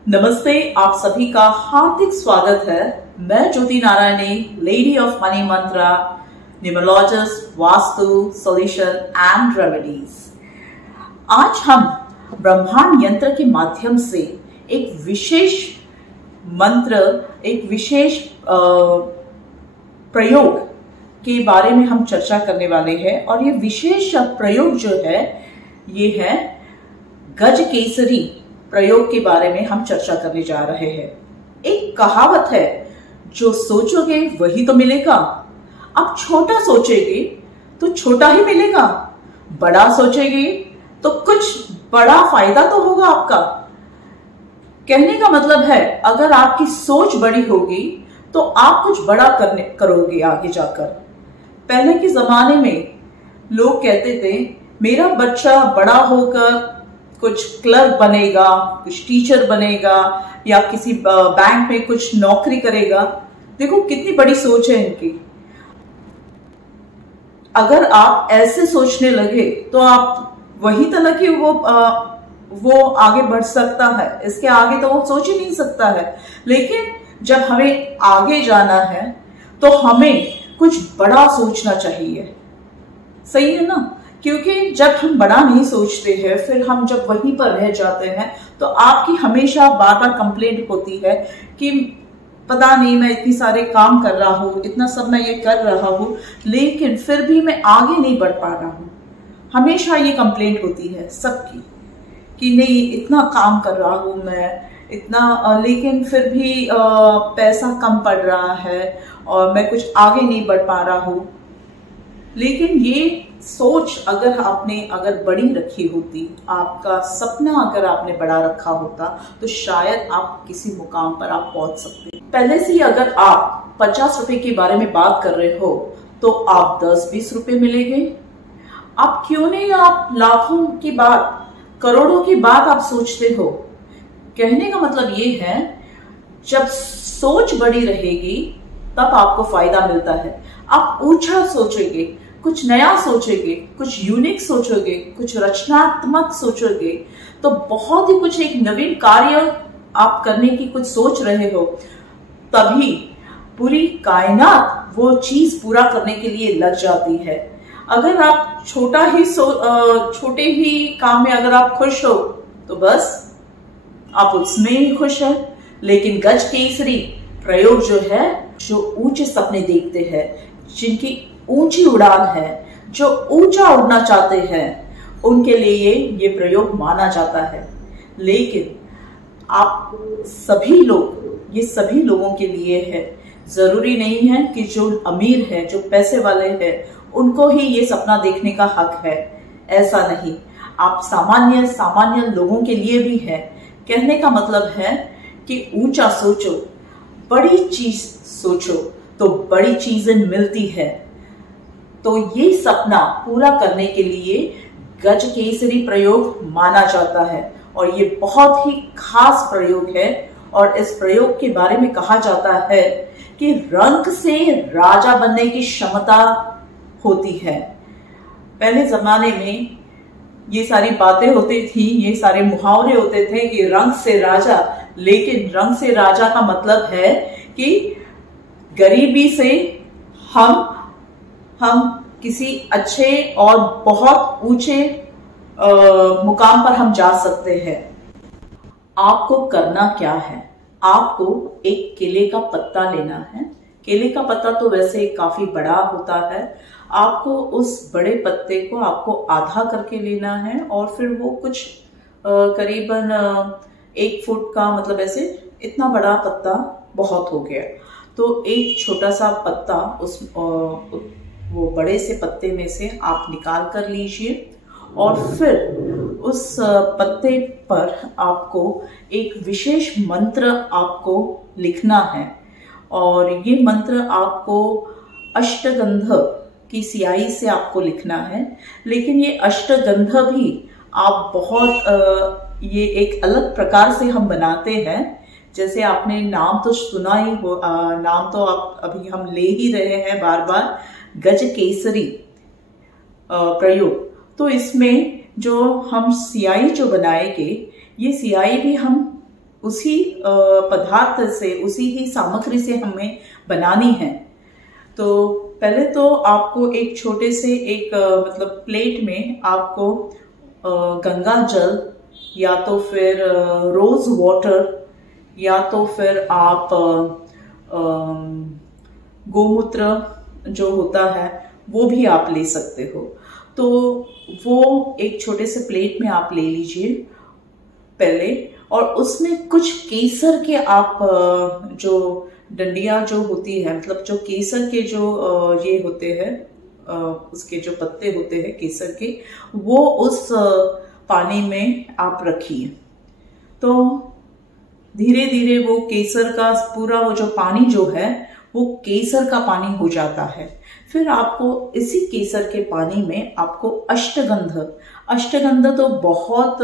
नमस्ते, आप सभी का हार्दिक स्वागत है। मैं Jyoti Narayani, lady of money Mantra, numerologist, vastu solution and remedies. आज हम ब्रह्मांड यंत्र के माध्यम से एक विशेष मंत्र, एक विशेष प्रयोग के बारे में हम चर्चा करने वाले हैं। और ये विशेष प्रयोग जो है ये है गज केसरी प्रयोग के बारे में हम चर्चा करने जा रहे हैं। एक कहावत है, जो सोचोगे वही तो मिलेगा। आप छोटा सोचेंगे तो छोटा ही मिलेगा, बड़ा सोचेंगे तो कुछ बड़ा फायदा तो होगा आपका। कहने का मतलब है, अगर आपकी सोच बड़ी होगी तो आप कुछ बड़ा करोगे आगे जाकर। पहले के जमाने में लोग कहते थे, मेरा बच्चा बड़ा होकर कुछ क्लर्क बनेगा, कुछ टीचर बनेगा या किसी बैंक में कुछ नौकरी करेगा। देखो कितनी बड़ी सोच है इनकी। अगर आप ऐसे सोचने लगे तो आप वही तरह की वो आगे बढ़ सकता है, इसके आगे तो वो सोच ही नहीं सकता है। लेकिन जब हमें आगे जाना है तो हमें कुछ बड़ा सोचना चाहिए, सही है ना? क्योंकि जब हम बड़ा नहीं सोचते हैं, फिर हम जब वहीं पर रह जाते हैं तो आपकी हमेशा बार बार कंप्लेंट होती है कि पता नहीं, मैं इतनी सारे काम कर रहा हूँ, इतना सब मैं ये कर रहा हूँ, लेकिन फिर भी मैं आगे नहीं बढ़ पा रहा हूँ। हमेशा ये कंप्लेंट होती है सबकी कि नहीं, इतना काम कर रहा हूँ मैं, इतना, लेकिन फिर भी पैसा कम पड़ रहा है और मैं कुछ आगे नहीं बढ़ पा रहा हूँ। लेकिन ये सोच अगर बड़ी रखी होती, आपका सपना अगर आपने बड़ा रखा होता, तो शायद आप किसी मुकाम पर आप पहुंच सकते। पहले से ही अगर आप 50 रुपए के बारे में बात कर रहे हो तो आप 10-20 रुपए मिलेंगे। आप क्यों नहीं आप लाखों की बात, करोड़ों की बात आप सोचते हो। कहने का मतलब ये है, जब सोच बड़ी रहेगी तब आपको फायदा मिलता है। आप ऊंचा सोचोगे, कुछ नया सोचोगे, कुछ यूनिक सोचोगे, कुछ रचनात्मक सोचोगे, तो बहुत ही कुछ एक नवीन कार्य आप करने की कुछ सोच रहे हो, तभी पूरी कायनात वो चीज पूरा करने के लिए लग जाती है। अगर आप छोटे ही काम में अगर आप खुश हो तो बस आप उसमें ही खुश है। लेकिन गज केसरी प्रयोग जो है, जो ऊंचे सपने देखते हैं, जिनकी ऊंची उड़ान है, जो ऊंचा उड़ना चाहते हैं, उनके लिए ये प्रयोग माना जाता है। लेकिन आप सभी लोग, ये सभी लोगों के लिए है। जरूरी नहीं है कि जो अमीर है, जो पैसे वाले हैं, उनको ही ये सपना देखने का हक है। ऐसा नहीं, आप सामान्य लोगों के लिए भी है। कहने का मतलब है कि ऊंचा सोचो, बड़ी चीज सोचो तो बड़ी चीजें मिलती है। तो ये सपना पूरा करने के लिए गज केसरी प्रयोग माना जाता है और ये बहुत ही खास प्रयोग है। और इस प्रयोग के बारे में कहा जाता है कि रंग से राजा बनने की क्षमता होती है। पहले जमाने में ये सारी बातें होती थी, ये सारे मुहावरे होते थे कि रंग से राजा। लेकिन रंग से राजा का मतलब है कि गरीबी से हम किसी अच्छे और बहुत ऊंचे मुकाम पर हम जा सकते हैं। आपको करना क्या है? आपको एक केले का पत्ता लेना है। केले का पत्ता तो वैसे काफी बड़ा होता है। आपको उस बड़े पत्ते को आपको आधा करके लेना है और फिर वो कुछ करीबन 1 फुट का, मतलब ऐसे इतना बड़ा पत्ता बहुत हो गया। तो एक छोटा सा पत्ता वो बड़े से पत्ते में से आप निकाल कर लीजिए और फिर उस पत्ते पर आपको एक विशेष मंत्र आपको लिखना है। और ये मंत्र आपको अष्टगंध की स्याही से आपको लिखना है। लेकिन ये अष्टगंध भी आप ये एक अलग प्रकार से हम बनाते हैं। जैसे आपने नाम तो सुना ही हो, नाम तो आप अभी हम ले ही रहे हैं बार बार, गज केसरी प्रयोग। तो इसमें जो हम स्याही जो बनाएंगे, ये स्याही भी हम उसी पदार्थ से, उसी ही सामग्री से हमें बनानी है। तो पहले तो आपको एक छोटे से एक मतलब प्लेट में आपको गंगा जल या तो फिर रोज वाटर या तो फिर आप गोमूत्र जो होता है वो भी आप ले सकते हो। तो वो एक छोटे से प्लेट में आप ले लीजिए पहले, और उसमें कुछ केसर के आप जो डंडियां जो होती है, मतलब जो केसर के जो ये होते हैं, उसके जो पत्ते होते हैं केसर के, वो उस पानी में आप रखिए। तो धीरे धीरे वो केसर का पूरा वो जो पानी जो है वो केसर का पानी हो जाता है। फिर आपको इसी केसर के पानी में आपको अष्टगंध तो बहुत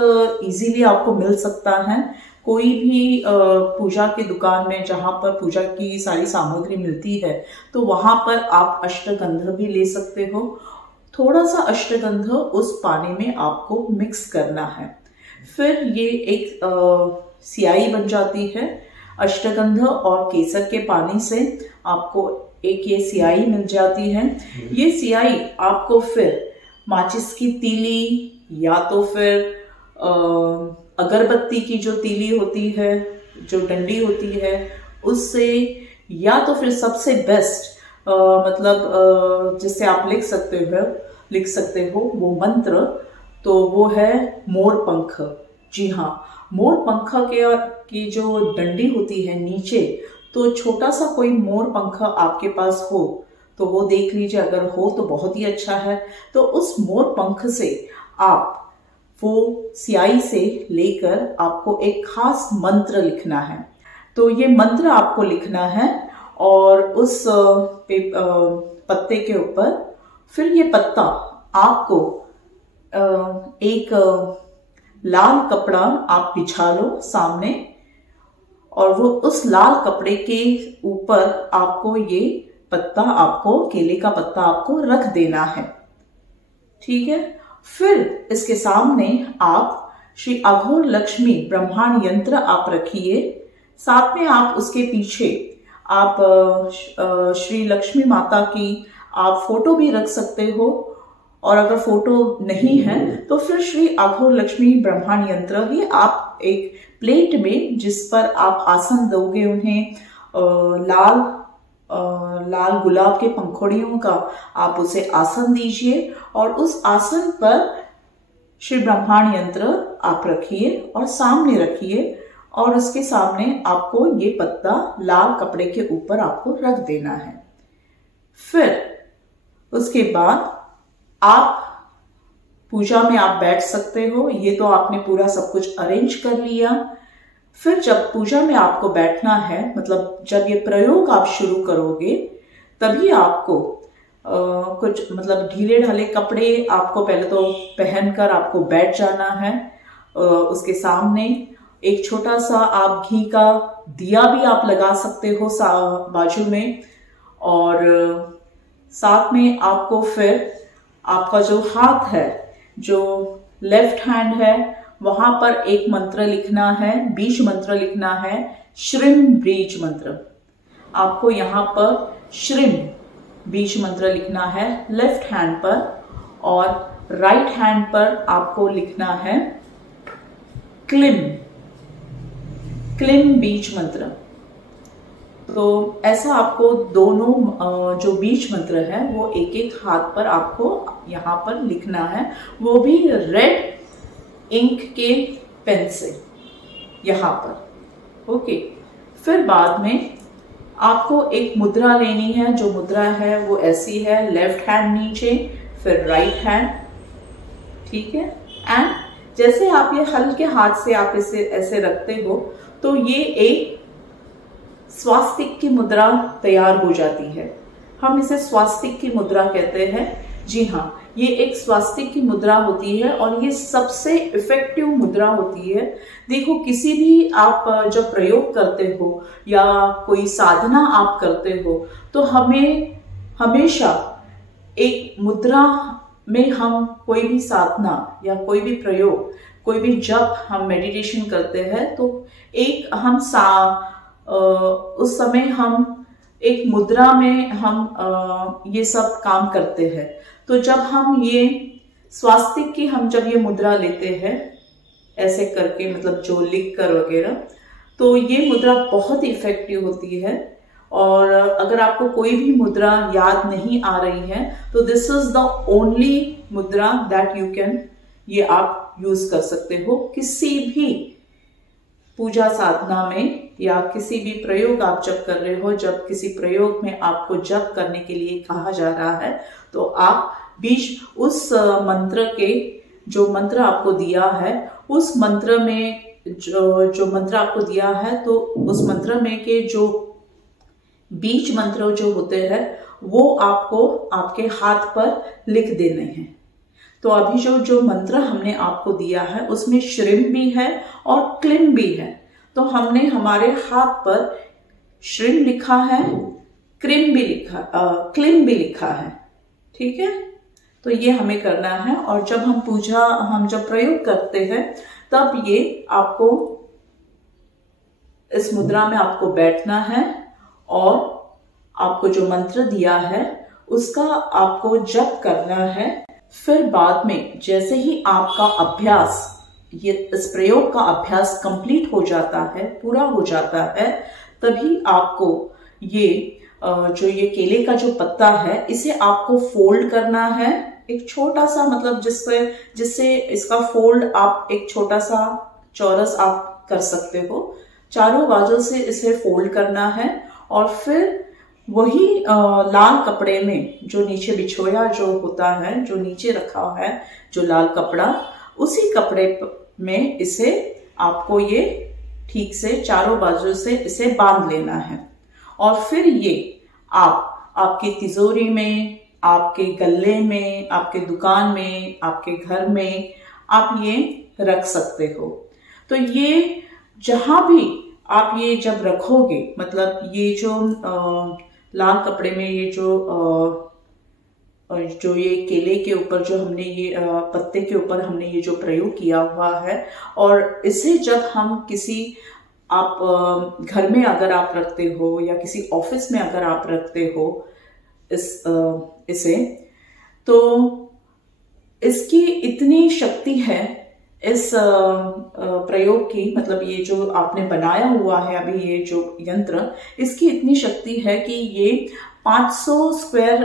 इजीली आपको मिल सकता है। कोई भी पूजा की दुकान में जहां पर पूजा की सारी सामग्री मिलती है तो वहां पर आप अष्टगंध भी ले सकते हो। थोड़ा सा अष्टगंध उस पानी में आपको मिक्स करना है। फिर ये एक सियाई बन जाती है। अष्टगंध और केसर के पानी से आपको एक ये सियाई मिल जाती है। ये सियाई आपको फिर माचिस की तीली या तो फिर अगरबत्ती की जो तीली होती है, जो डंडी होती है, उससे, या तो फिर सबसे बेस्ट मतलब जिससे आप लिख सकते हो वो मंत्र, तो वो है मोर पंख। जी हाँ, मोर पंख की जो डंडी होती है नीचे, तो छोटा सा कोई मोर पंख आपके पास हो तो वो देख लीजिए, अगर हो तो बहुत ही अच्छा है। तो उस मोर पंख से आप वो स्याही से लेकर आपको एक खास मंत्र लिखना है। तो ये मंत्र आपको लिखना है और उस पत्ते के ऊपर, फिर ये पत्ता आपको एक लाल कपड़ा आप बिछा लो सामने, और वो उस लाल कपड़े के ऊपर आपको ये पत्ता, आपको केले का पत्ता आपको रख देना है। ठीक है। फिर इसके सामने आप श्री अघोर लक्ष्मी ब्रह्मांड यंत्र आप रखिए। साथ में आप उसके पीछे आप श्री लक्ष्मी माता की आप फोटो भी रख सकते हो, और अगर फोटो नहीं है तो फिर श्री अघोर लक्ष्मी ब्रह्मांड यंत्र ही आप एक प्लेट में, जिस पर आप आसन दोगे उन्हें, लाल गुलाब के पंखुड़ियों का आप उसे आसन दीजिए, और उस आसन पर श्री ब्रह्मांड यंत्र आप रखिए और सामने रखिए, और उसके सामने आपको ये पत्ता लाल कपड़े के ऊपर आपको रख देना है। फिर उसके बाद आप पूजा में आप बैठ सकते हो। ये तो आपने पूरा सब कुछ अरेंज कर लिया। फिर जब पूजा में आपको बैठना है, मतलब जब ये प्रयोग आप शुरू करोगे, तभी आपको कुछ मतलब ढीले ढाले कपड़े आपको पहले तो पहनकर आपको बैठ जाना है। उसके सामने एक छोटा सा आप घी का दिया भी आप लगा सकते हो बाजू में, और साथ में आपको फिर आपका जो हाथ है, जो लेफ्ट हैंड है, वहां पर एक मंत्र लिखना है, बीज मंत्र लिखना है, श्रीम बीज मंत्र। आपको यहाँ पर श्रीम बीज मंत्र लिखना है लेफ्ट हैंड पर, और राइट हैंड पर आपको लिखना है क्लिम बीज मंत्र। तो ऐसा आपको दोनों जो बीज मंत्र है वो एक एक हाथ पर आपको यहाँ पर लिखना है, वो भी रेड इंक के पेन से यहाँ पर। ओके। फिर बाद में आपको एक मुद्रा लेनी है। जो मुद्रा है वो ऐसी है, लेफ्ट हैंड नीचे, फिर राइट हैंड। ठीक है। एंड जैसे आप ये हल्के हाथ से आप इसे ऐसे रखते हो तो ये एक स्वास्तिक की मुद्रा तैयार हो जाती है। हम इसे स्वास्तिक की मुद्रा कहते हैं। जी हाँ, ये एक स्वास्तिक की मुद्रा होती है और ये सबसे इफेक्टिव मुद्रा होती है। देखो, किसी भी आप जब प्रयोग करते हो या कोई साधना आप करते हो तो हमें हमेशा एक मुद्रा में हम कोई भी साधना या कोई भी प्रयोग कोई भी जब हम मेडिटेशन करते हैं तो एक हम उस समय हम एक मुद्रा में हम ये सब काम करते हैं। तो जब हम ये स्वास्तिक की हम जब ये मुद्रा लेते हैं ऐसे करके, मतलब जो लिख कर वगैरह, तो ये मुद्रा बहुत ही इफेक्टिव होती है। और अगर आपको कोई भी मुद्रा याद नहीं आ रही है तो दिस इज द ओनली मुद्रा दैट यू कैन, ये आप यूज कर सकते हो किसी भी पूजा साधना में या किसी भी प्रयोग आप जब कर रहे हो। जब किसी प्रयोग में आपको जप करने के लिए कहा जा रहा है तो आप बीच उस मंत्र के, जो मंत्र आपको दिया है उस मंत्र में जो मंत्र आपको दिया है तो उस मंत्र में के जो बीच मंत्र जो होते हैं वो आपको आपके हाथ पर लिख देने हैं। तो अभी जो मंत्र हमने आपको दिया है उसमें श्रीम भी है और क्लीम भी है। तो हमने हमारे हाथ पर श्रीम लिखा है, क्लीम भी लिखा है, ठीक है। तो ये हमें करना है। और जब हम जब प्रयोग करते हैं तब ये आपको इस मुद्रा में आपको बैठना है और आपको जो मंत्र दिया है उसका आपको जप करना है। फिर बाद में जैसे ही आपका अभ्यास, ये इस प्रयोग का अभ्यास कंप्लीट हो जाता है, पूरा हो जाता है, तभी आपको ये जो ये केले का जो पत्ता है इसे आपको फोल्ड करना है एक छोटा सा, मतलब जिससे इसका फोल्ड आप एक छोटा सा चौरस आप कर सकते हो। चारों बाजू से इसे फोल्ड करना है और फिर वही लाल कपड़े में जो नीचे बिछोया जो होता है, जो नीचे रखा है जो लाल कपड़ा, उसी कपड़े में इसे आपको ये ठीक से चारों बाजू से इसे बांध लेना है। और फिर ये आपकी तिजोरी में, आपके गल्ले में, आपके दुकान में, आपके घर में आप ये रख सकते हो। तो ये जहां भी आप ये जब रखोगे, मतलब ये जो लाल कपड़े में ये जो ये केले के ऊपर जो हमने ये पत्ते के ऊपर हमने ये जो प्रयोग किया हुआ है, और इसे जब हम किसी आप घर में अगर आप रखते हो या किसी ऑफिस में अगर आप रखते हो इसे, तो इसकी इतनी शक्ति है इस प्रयोग की, मतलब ये जो आपने बनाया हुआ है अभी ये जो यंत्र, इसकी इतनी शक्ति है कि ये 500 स्क्वायर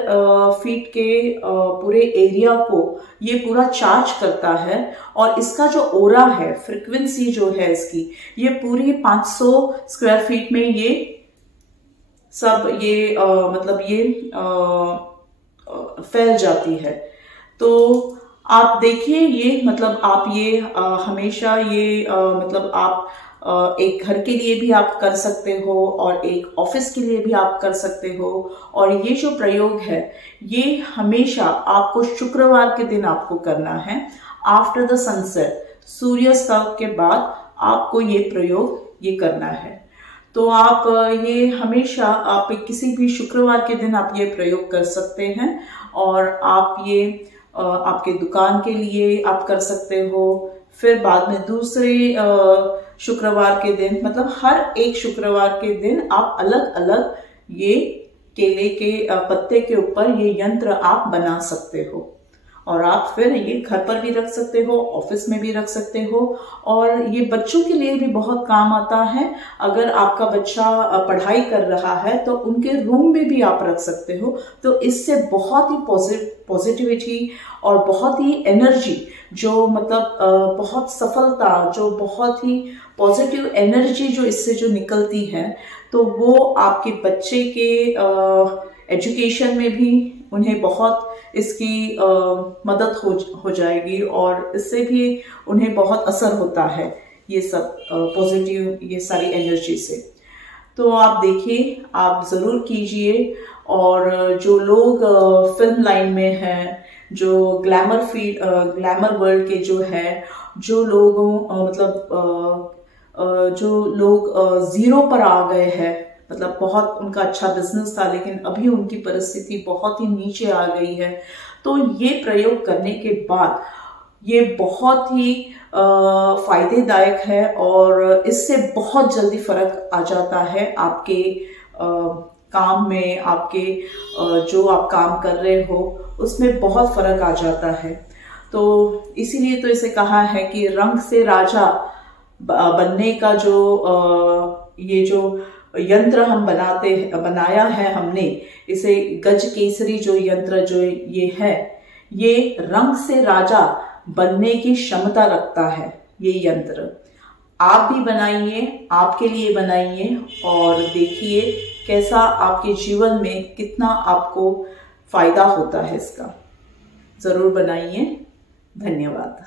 फीट के पूरे एरिया को ये पूरा चार्ज करता है। और इसका जो ओरा है, फ्रीक्वेंसी जो है इसकी, ये पूरी 500 स्क्वायर फीट में ये सब ये मतलब ये फैल जाती है। तो आप देखिए ये, मतलब आप ये हमेशा ये मतलब आप एक घर के लिए भी आप कर सकते हो और एक ऑफिस के लिए भी आप कर सकते हो। और ये जो प्रयोग है ये हमेशा आपको शुक्रवार के दिन आपको करना है, आफ्टर द सनसेट, सूर्यास्त के बाद आपको ये प्रयोग ये करना है। तो आप ये हमेशा आप किसी भी शुक्रवार के दिन आप ये प्रयोग कर सकते हैं। और आप ये आपके दुकान के लिए आप कर सकते हो। फिर बाद में दूसरे शुक्रवार के दिन, मतलब हर एक शुक्रवार के दिन आप अलग अलग ये केले के पत्ते के ऊपर ये यंत्र आप बना सकते हो। और आप फिर ये घर पर भी रख सकते हो, ऑफिस में भी रख सकते हो। और ये बच्चों के लिए भी बहुत काम आता है। अगर आपका बच्चा पढ़ाई कर रहा है तो उनके रूम में भी आप रख सकते हो। तो इससे बहुत ही पॉजिटिविटी और बहुत ही एनर्जी, जो मतलब बहुत सफलता, जो बहुत ही पॉजिटिव एनर्जी जो इससे जो निकलती है, तो वो आपके बच्चे के एजुकेशन में भी उन्हें बहुत इसकी मदद हो जाएगी। और इससे भी उन्हें बहुत असर होता है ये सब पॉजिटिव ये सारी एनर्जी से। तो आप देखिए, आप जरूर कीजिए। और जो लोग फिल्म लाइन में हैं, जो ग्लैमर वर्ल्ड के जो है, जो लोगों मतलब जो लोग जीरो पर आ गए हैं, मतलब बहुत उनका अच्छा बिजनेस था लेकिन अभी उनकी परिस्थिति बहुत ही नीचे आ गई है, तो ये प्रयोग करने के बाद ये बहुत ही फायदेदायक है और इससे बहुत जल्दी फर्क आ जाता है आपके काम में, आपके जो आप काम कर रहे हो उसमें बहुत फर्क आ जाता है। तो इसीलिए तो इसे कहा है कि रंग से राजा बनने का जो ये जो यंत्र हम बनाया है हमने, इसे गज केसरी जो यंत्र जो ये है, ये रंग से राजा बनने की क्षमता रखता है। ये यंत्र आप भी बनाइए, आपके लिए बनाइए और देखिए कैसा आपके जीवन में कितना आपको फायदा होता है इसका। जरूर बनाइए। धन्यवाद।